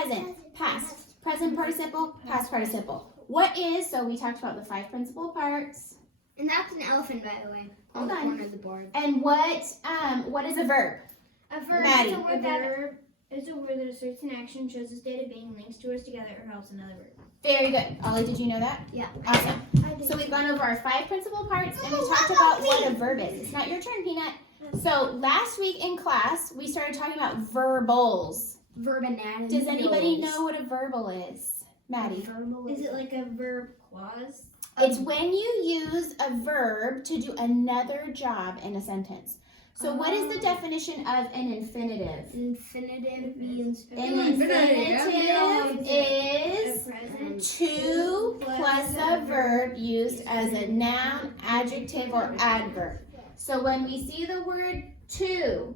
present, past, present participle, past participle. What is, so we talked about the 5 principal parts. And that's an elephant, by the way, on Hold the on. corner of the board. And what is a verb? A verb Maddie. is a word that asserts an action, shows a state of being, links two words together, or helps another word. Very good. Ollie, did you know that? Yeah. Awesome. So we've gone over our 5 principal parts and we talked about what a verb is. It's not your turn, Peanut. So last week in class, we started talking about verbals. Verb anatomy. Does anybody know what a verbal is? Maddie. Is it like a verb clause? It's when you use a verb to do another job in a sentence. So what is the definition of an infinitive? An infinitive means An infinitive is to plus a verb used as a noun, adjective, or adverb. So when we see the word to,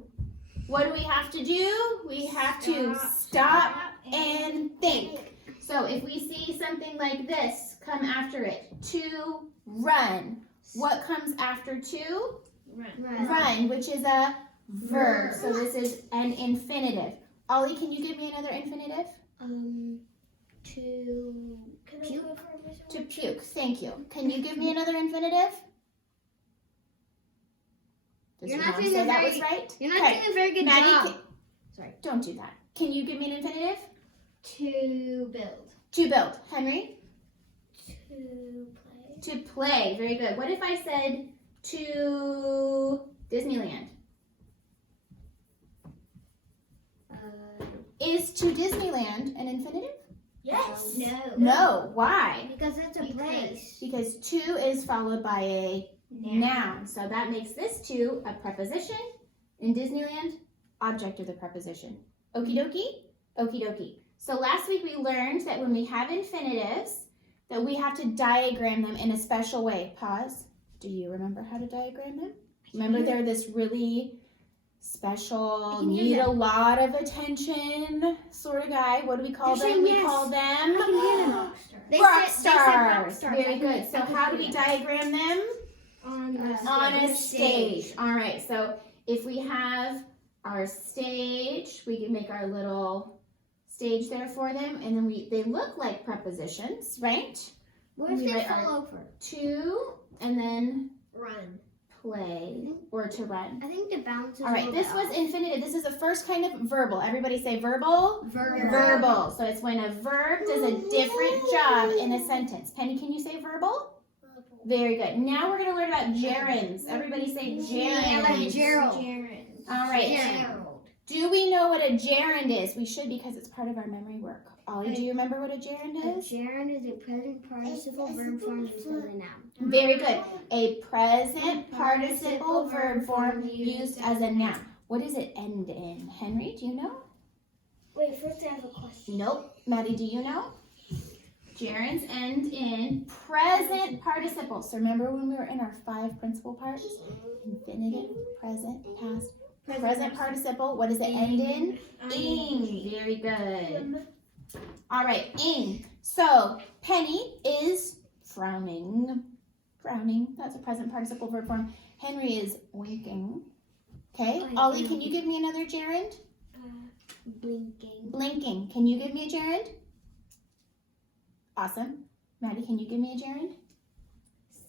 what do we have to do? We have to stop and think. So if we see something like this come after it, to run, what comes after to? Run, which is a verb. So this is an infinitive. Ollie, can you give me another infinitive? To puke. To puke, thank you. Can you give me another infinitive? Does You're your not mom doing say a that very- was right? You're not Okay. doing a very good Maddie, job. Sorry, don't do that. Can you give me an infinitive? To build. To build. Henry? To play. To play. Very good. What if I said to Disneyland? Is to Disneyland an infinitive? Yes. No. Why? Because it's a place. Because to is followed by a noun. So that makes this to a preposition. In Disneyland, object of the preposition. Okie dokie? Okie dokie. So last week we learned that when we have infinitives, that we have to diagram them in a special way. Pause. Do you remember how to diagram them? Remember they're this really special, need a lot of attention sort of guy. What do we call them? We call them rock stars. Very good. So how do we diagram them? On a stage. All right. So if we have our stage, we can make our little stage there for them, and then they look like prepositions, right? What if they fall over? To and then Run. play or to run. I think the balance is All right, this was infinitive. This is the first kind of verbal. Everybody say verbal. Verbal. So it's when a verb does a different job in a sentence. Penny, can you say verbal? Very good. Now we're going to learn about gerunds. Everybody say gerunds. Gerald. All right. Gerald. Do we know what a gerund is? We should because it's part of our memory work. Ollie, do you remember what a gerund A is? gerund is a present participle verb form used as a noun. Very good. A present participle verb form used as a noun. What does it end in? Henry, do you know? Wait, first I have a question. Nope. Maddie, do you know? Gerunds end in present participle. So remember when we were in our 5 principal parts? Infinitive, present, past, present participle. What does it end in? Ing. Very good. All right, ing. So Penny is frowning. Frowning. That's a present participle verb form. Henry is winking. Okay. Ollie, can you give me another gerund? Blinking. Blinking. Can you give me a gerund? Awesome. Maddie, can you give me a gerund?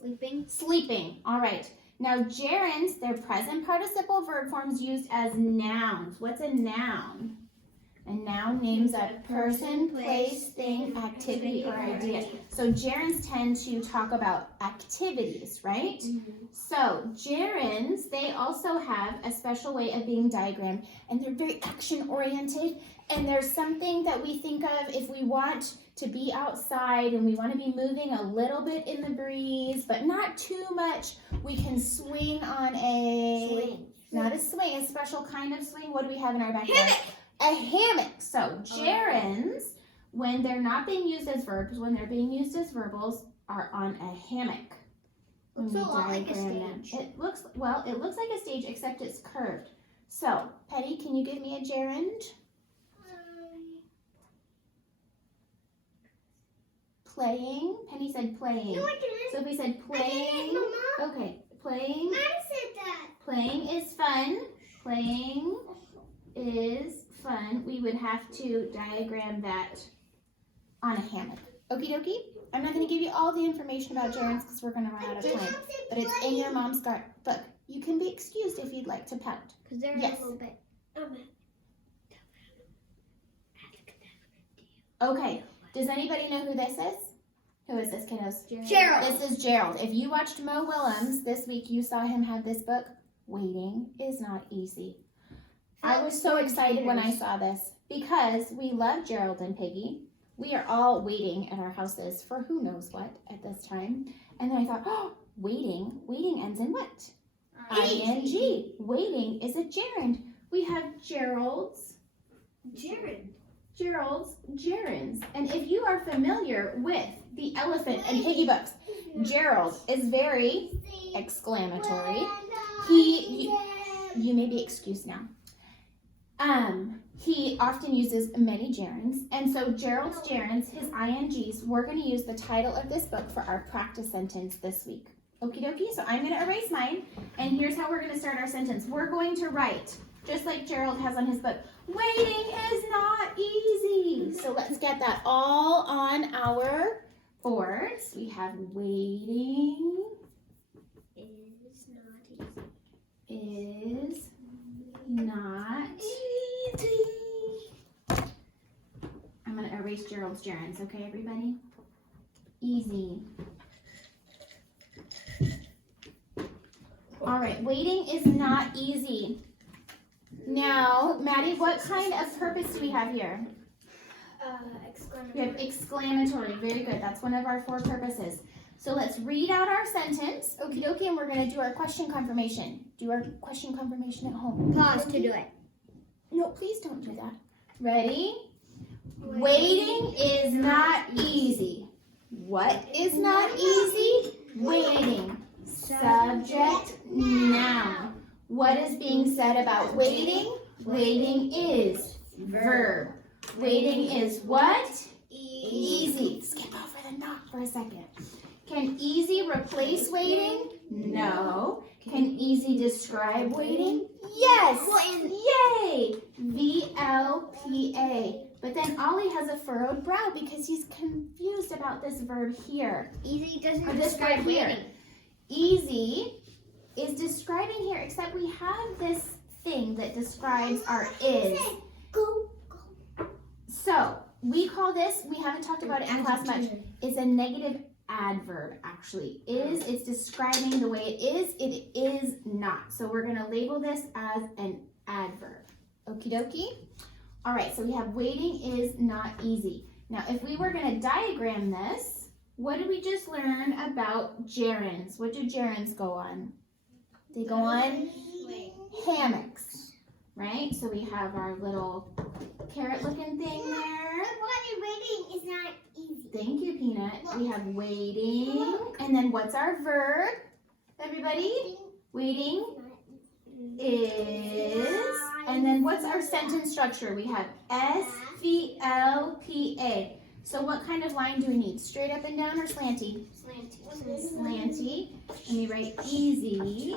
Sleeping. Sleeping. All right. Now, gerunds, they're present participle verb forms used as nouns. What's a noun? A noun names a person, place, thing, activity, or idea. So gerunds tend to talk about activities, right? So gerunds, they also have a special way of being diagrammed, and they're very action-oriented. And there's something that we think of if we want to be outside and we want to be moving a little bit in the breeze, but not too much. We can swing on not a swing, a special kind of swing. What do we have in our backyard? A hammock. So gerunds, when they're not being used as verbs, when they're being used as verbals, are on a hammock. Looks a lot like a stage. It looks like a stage, except it's curved. So, Petty, can you give me a gerund? Playing. Penny said playing. No, I didn't. So if we said playing. Okay, playing. I said that. Playing is fun. Playing is fun, we would have to diagram that on a hammock. Okie dokie? I'm not going to give you all the information about gerunds because we're going to run out of time. But it's in your mom's book. You can be excused if you'd like to pout. Because they're Yes. a little bit. Okay. Does anybody know who this is? Who is this, kiddos? Gerald. This is Gerald. If you watched Mo Willems this week, you saw him have this book. Waiting is not easy. I was so excited when I saw this because we love Gerald and Piggy. We are all waiting at our houses for who knows what at this time. And then I thought, oh, waiting ends in what? ING. Waiting is a gerund. We have Gerald's, gerunds. And if you are familiar with the elephant and piggy books, Gerald is very exclamatory. You may be excused now. He often uses many gerunds, and so Gerald's gerunds, his INGs, we're going to use the title of this book for our practice sentence this week. Okie dokie, so I'm going to erase mine, and here's how we're going to start our sentence. We're going to write, just like Gerald has on his book, waiting is not easy. So let's get that all on our boards. We have waiting is not easy. I'm going to erase Gerald's gerunds, okay, everybody? Easy. All right, waiting is not easy. Now, Maddie, what kind of purpose do we have here? We have exclamatory. Very good. That's one of our 4 purposes. So let's read out our sentence. Okie dokie, and we're going to do our question confirmation. Do our question confirmation at home. Pause to do it. No, please don't do that. Ready? Waiting is not easy. What is not easy? Waiting. Subject, noun. What is being said about waiting? Waiting is verb. Waiting is what? Easy. Skip over the not for a second. Can easy replace waiting? No. Can easy describe waiting? Yes. Yay. VLPA. But then Ollie has a furrowed brow because he's confused about this verb here. Easy doesn't Or this describe verb here. waiting. Easy is describing here, except we have this thing that describes our is. Go. So we call this, we haven't talked about it in class much, it's a negative adverb actually. It's describing the way it is not. So we're going to label this as an adverb. Okie dokie? All right, so we have waiting is not easy. Now if we were going to diagram this, what did we just learn about gerunds? What do gerunds go on? They go on hammocks, right? So we have our little carrot looking thing there. Waiting is not easy. Thank you, Peanut. We have waiting. And then what's our verb? Everybody? Waiting is. And then what's our sentence structure? We have SVLPA. So what kind of line do we need? Straight up and down or slanty? Slanty. And we write easy.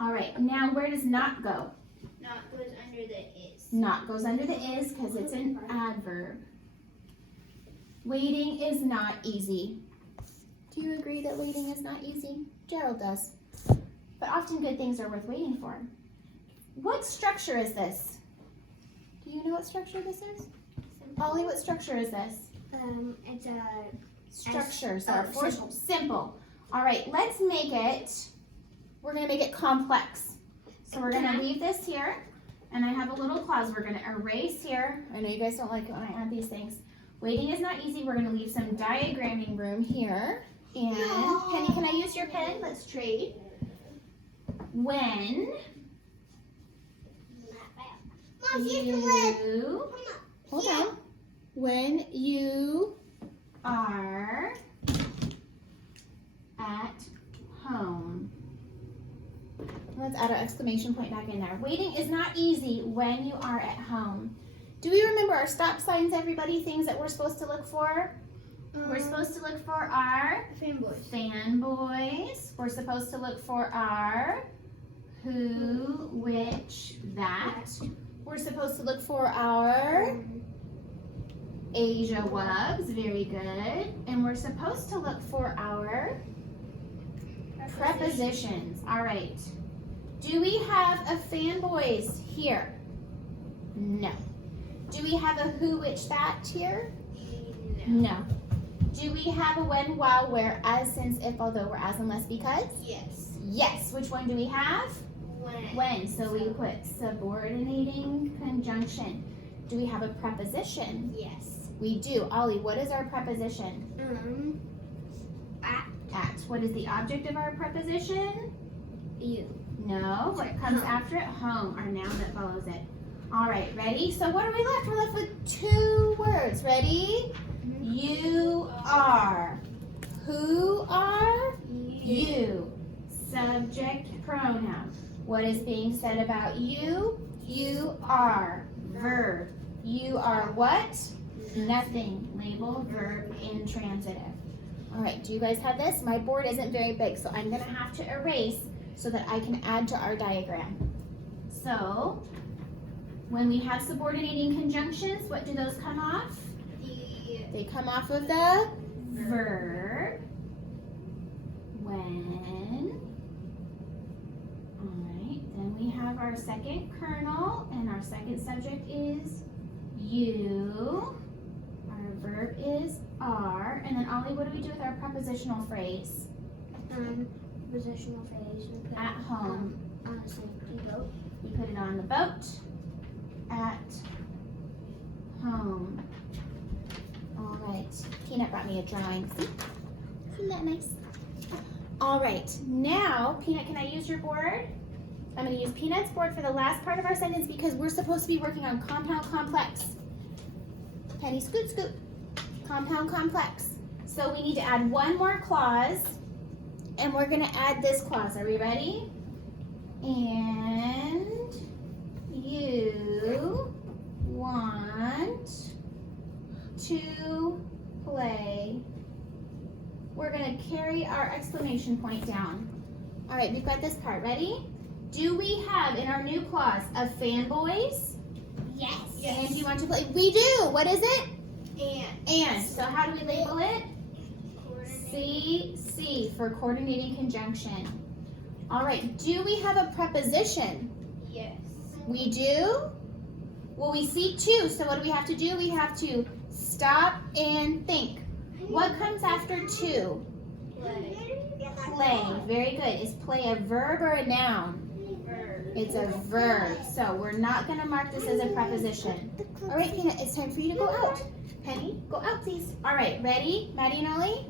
All right, now where does not go? Not goes under the is. Not goes under the is because it's an adverb. Waiting is not easy. Do you agree that waiting is not easy? Gerald does. But often good things are worth waiting for. What structure is this? Do you know what structure this is? Ollie, what structure is this? It's a Structure. So our fourth simple. All right, let's make it. We're going to make it complex. So we're going to leave this here. And I have a little clause. We're going to erase here. I know you guys don't like it when I add these things. Waiting is not easy. We're going to leave some diagramming room here. And Penny, can I use your pen? Let's trade. When you, hold on. When you are at home. Let's add our exclamation point back in there. Waiting is not easy when you are at home. Do we remember our stop signs, everybody? Things that we're supposed to look for? We're supposed to look for our fanboys. We're supposed to look for our who, which, that. We're supposed to look for our Asia wubs, very good. And we're supposed to look for our prepositions. All right. Do we have a fanboys here? No. Do we have a who, which, that here? No. Do we have a when, while, where, as, since, if, although, or as, unless, because? Yes. Yes. Which one do we have? When. When. So we put subordinating conjunction. Do we have a preposition? Yes. We do. Ollie, what is our preposition? At. At. What is the object of our preposition? You. No. What comes Home. after it? Home, our noun that follows it. All right, ready? So what are we left? We're left with 2 words. Ready? You are. Who are? You. Subject pronoun. What is being said about you? You are. Verb. You are what? Nothing. Label, verb, intransitive. All right, do you guys have this? My board isn't very big, so I'm going to have to erase so that I can add to our diagram. So, when we have subordinating conjunctions, what do those come off? They come off of the verb. When. All right, then we have our second kernel, and our second subject is you. Our verb is are. And then, Ollie, what do we do with our prepositional phrase? Positional phrase. We put At home. on a safety boat. We put it on the boat. At home. All right. Peanut brought me a drawing. See? Isn't that nice? All right. Now, Peanut, can I use your board? I'm going to use Peanut's board for the last part of our sentence because we're supposed to be working on compound complex. Penny, scoot, scoot. Compound complex. So we need to add one more clause, and we're going to add this clause. Are we ready? And you want to play. We're going to carry our exclamation point down. All right, we've got this part. Ready? Do we have in our new clause a fanboys? Yes. And you want to play? We do. What is it? And. So how do we label it? C for coordinating conjunction. All right. Do we have a preposition? Yes. We do? Well, we see 2. So what do we have to do? We have to stop and think. What comes after 2? Play. Play. Very good. Is play a verb or a noun? Verb. It's a verb. So we're not going to mark this as a preposition. All right, Peanut, it's time for you to go out. Penny, go out, please. All right, ready? Maddie and Ollie?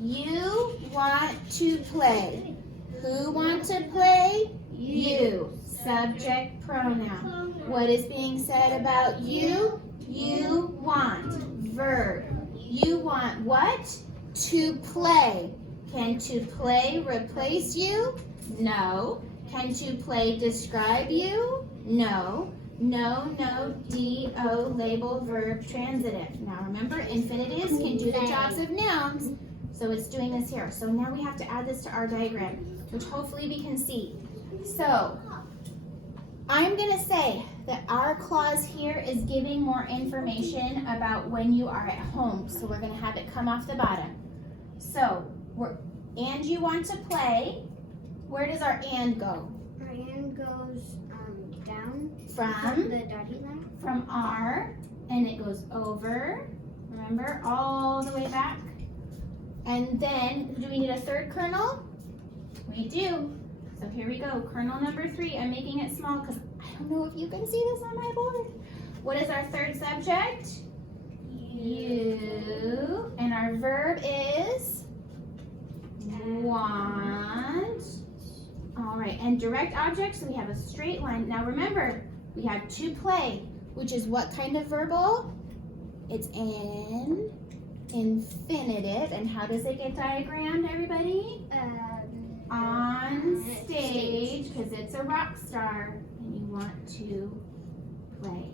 You want to play. Who want to play? You. Subject pronoun. What is being said about you? You want. Verb. You want what? To play. Can to play replace you? No. Can to play describe you? No. No, no, D-O, label, verb, transitive. Now remember, infinitives can do the jobs of nouns, so it's doing this here. So now we have to add this to our diagram, which hopefully we can see. So, I'm going to say that our clause here is giving more information about when you are at home. So we're going to have it come off the bottom. So, and you want to play. Where does our and go? Our and goes down From the dotty line. From R, and it goes over, remember, all the way back. And then, do we need a third kernel? We do. So here we go, kernel number 3. I'm making it small because I don't know if you can see this on my board. What is our third subject? You. And our verb is? Want. All right, and direct objects, so we have a straight line. Now remember, we have to play, which is what kind of verbal? It's an infinitive. And how does it get diagrammed, everybody? On stage, because it's a rock star and you want to play.